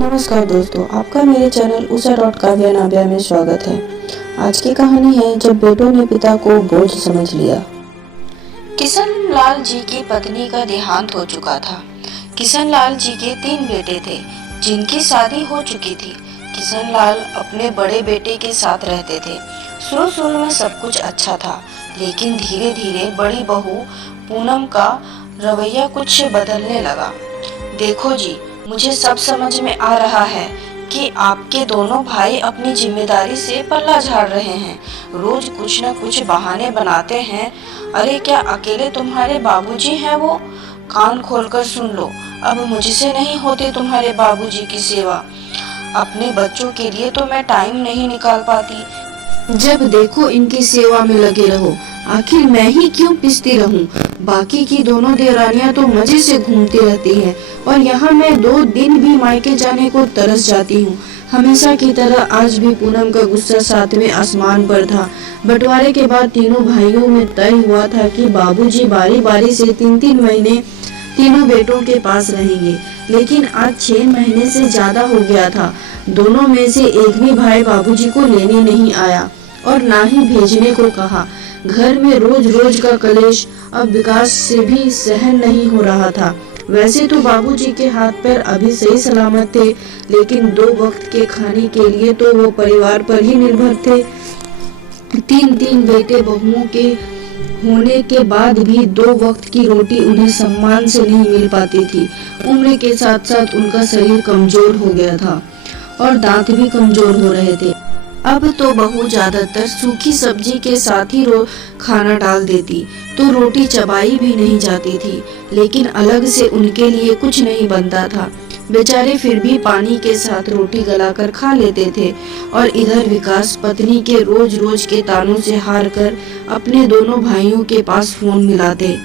नमस्कार दोस्तों, आपका मेरे चैनल उषा.काव्या नाव्या में स्वागत है। आज की कहानी है जब बेटों ने पिता को बोझ समझ लिया। किशन लाल जी की पत्नी का देहांत हो चुका था। किशन लाल जी के 3 बेटे थे जिनकी शादी हो चुकी थी। किशन लाल अपने बड़े बेटे के साथ रहते थे। शुरू में सब कुछ अच्छा था, लेकिन धीरे धीरे बड़ी बहू पूनम का रवैया कुछ बदलने लगा। देखो जी, मुझे सब समझ में आ रहा है कि आपके दोनों भाई अपनी जिम्मेदारी से पल्ला झाड़ रहे हैं। रोज कुछ न कुछ बहाने बनाते हैं। अरे क्या अकेले तुम्हारे बाबूजी हैं वो? कान खोलकर सुन लो, अब मुझसे नहीं होती तुम्हारे बाबूजी की सेवा। अपने बच्चों के लिए तो मैं टाइम नहीं निकाल पाती। जब देखो इनकी सेवा में लगे रहो। आखिर मैं ही क्यों पिसती रहूं? बाकी की दोनों देवरानियां तो मजे से घूमती रहती हैं और यहाँ मैं 2 दिन भी मायके जाने को तरस जाती हूँ। हमेशा की तरह आज भी पूनम का गुस्सा 7वें आसमान पर था। बंटवारे के बाद तीनों भाइयों में तय हुआ था कि बाबूजी बारी बारी से 3-3 महीने तीनों बेटों के पास रहेंगे, लेकिन आज 6 महीने से ज्यादा हो गया था। दोनों में से एक भी भाई बाबूजी को लेने नहीं आया और ना ही भेजने को कहा। घर में रोज रोज का कलेश अब विकास से भी सहन नहीं हो रहा था। वैसे तो बाबूजी के हाथ पैर अभी सही सलामत थे, लेकिन 2 वक्त के खाने के लिए तो वो परिवार पर ही निर्भर थे। 3 बेटे बहुओं के होने के बाद भी 2 वक्त की रोटी उन्हें सम्मान से नहीं मिल पाती थी। उम्र के साथ साथ उनका शरीर कमजोर हो गया था और दांत भी कमजोर हो रहे थे। अब तो बहू ज्यादातर सूखी सब्जी के साथ ही खाना डाल देती, तो रोटी चबाई भी नहीं जाती थी, लेकिन अलग से उनके लिए कुछ नहीं बनता था। बेचारे फिर भी पानी के साथ रोटी गलाकर खा लेते थे। और इधर विकास पत्नी के रोज रोज के तानों से हार कर अपने दोनों भाइयों के पास फोन मिलाते,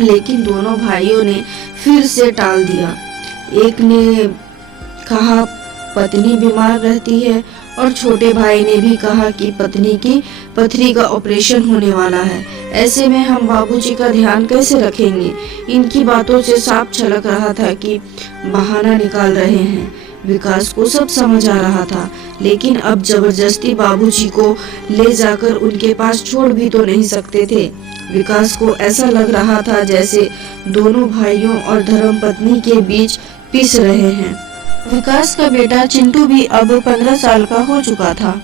लेकिन दोनों भाइयों ने फिर से टाल दिया। एक ने कहा पत्नी बीमार रहती है और छोटे भाई ने भी कहा कि पत्नी की पथरी का ऑपरेशन होने वाला है। ऐसे में हम बाबूजी का ध्यान कैसे रखेंगे? इनकी बातों से साफ झलक रहा था कि बहाना निकाल रहे हैं। विकास को सब समझ आ रहा था, लेकिन अब जबरदस्ती बाबूजी को ले जाकर उनके पास छोड़ भी तो नहीं सकते थे। विकास को ऐसा लग रहा था जैसे दोनों भाइयों और धर्मपत्नी के बीच पिस रहे हैं। विकास का बेटा चिंटू भी अब 15 साल का हो चुका था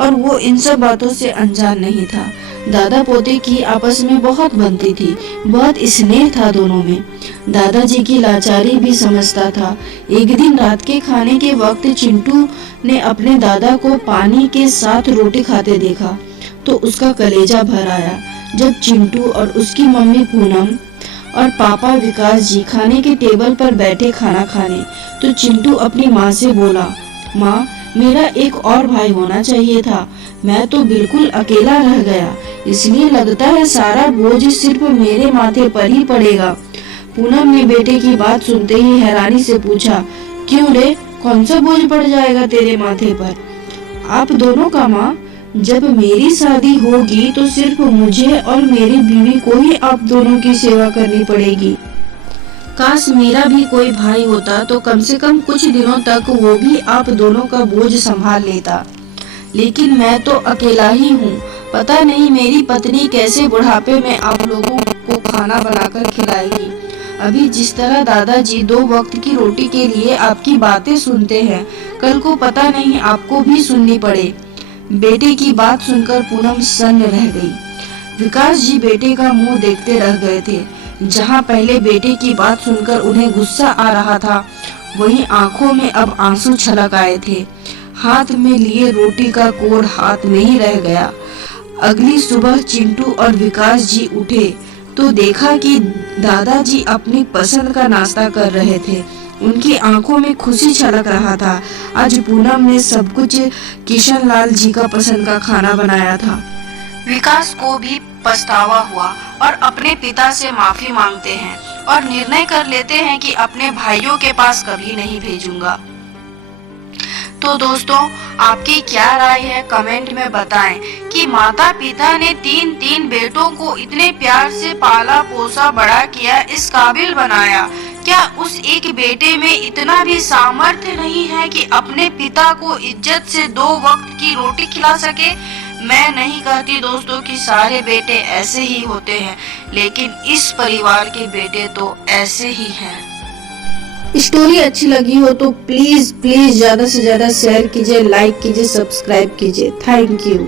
और वो इन सब बातों से अनजान नहीं था। दादा पोते की आपस में बहुत बनती थी, बहुत स्नेह था दोनों में। दादाजी की लाचारी भी समझता था। एक दिन रात के खाने के वक्त चिंटू ने अपने दादा को पानी के साथ रोटी खाते देखा तो उसका कलेजा भर आया। जब चिंटू और उसकी मम्मी पूनम और पापा विकास जी खाने के टेबल पर बैठे खाना खाने, तो चिंटू अपनी माँ से बोला, माँ, मेरा एक और भाई होना चाहिए था। मैं तो बिल्कुल अकेला रह गया, इसलिए लगता है सारा बोझ सिर्फ मेरे माथे पर ही पड़ेगा। पूनम ने बेटे की बात सुनते ही हैरानी से पूछा, क्यों रे, कौन सा बोझ पड़ जाएगा तेरे माथे पर? आप दोनों का माँ, जब मेरी शादी होगी तो सिर्फ मुझे और मेरी बीवी को ही आप दोनों की सेवा करनी पड़ेगी। काश मेरा भी कोई भाई होता तो कम से कम कुछ दिनों तक वो भी आप दोनों का बोझ संभाल लेता, लेकिन मैं तो अकेला ही हूँ। पता नहीं मेरी पत्नी कैसे बुढ़ापे में आप लोगों को खाना बनाकर खिलाएगी। अभी जिस तरह दादाजी 2 वक्त की रोटी के लिए आपकी बातें सुनते हैं, कल को पता नहीं आपको भी सुननी पड़े। बेटे की बात सुनकर पूनम सन्न रह गई। विकास जी बेटे का मुंह देखते रह गए थे। जहां पहले बेटे की बात सुनकर उन्हें गुस्सा आ रहा था, वहीं आंखों में अब आंसू छलक आए थे। हाथ में लिए रोटी का कोड़ हाथ में ही रह गया। अगली सुबह चिंटू और विकास जी उठे तो देखा कि दादाजी अपनी पसंद का नाश्ता कर रहे थे। उनकी आंखों में खुशी छलक रहा था। आज पूनम ने सब कुछ किशन लाल जी का पसंद का खाना बनाया था। विकास को भी पछतावा हुआ और अपने पिता से माफी मांगते हैं और निर्णय कर लेते हैं कि अपने भाइयों के पास कभी नहीं भेजूंगा। तो दोस्तों, आपकी क्या राय है कमेंट में बताएं कि माता पिता ने 3 बेटों को इतने प्यार से पाला पोसा बड़ा किया, इस काबिल बनाया क्या उस एक बेटे में इतना भी सामर्थ्य नहीं है कि अपने पिता को इज्जत से 2 वक्त की रोटी खिला सके? मैं नहीं कहती दोस्तों कि सारे बेटे ऐसे ही होते हैं, लेकिन इस परिवार के बेटे तो ऐसे ही हैं। स्टोरी अच्छी लगी हो तो प्लीज ज्यादा से ज्यादा शेयर कीजिए, लाइक कीजिए, सब्सक्राइब कीजिए। Thank you.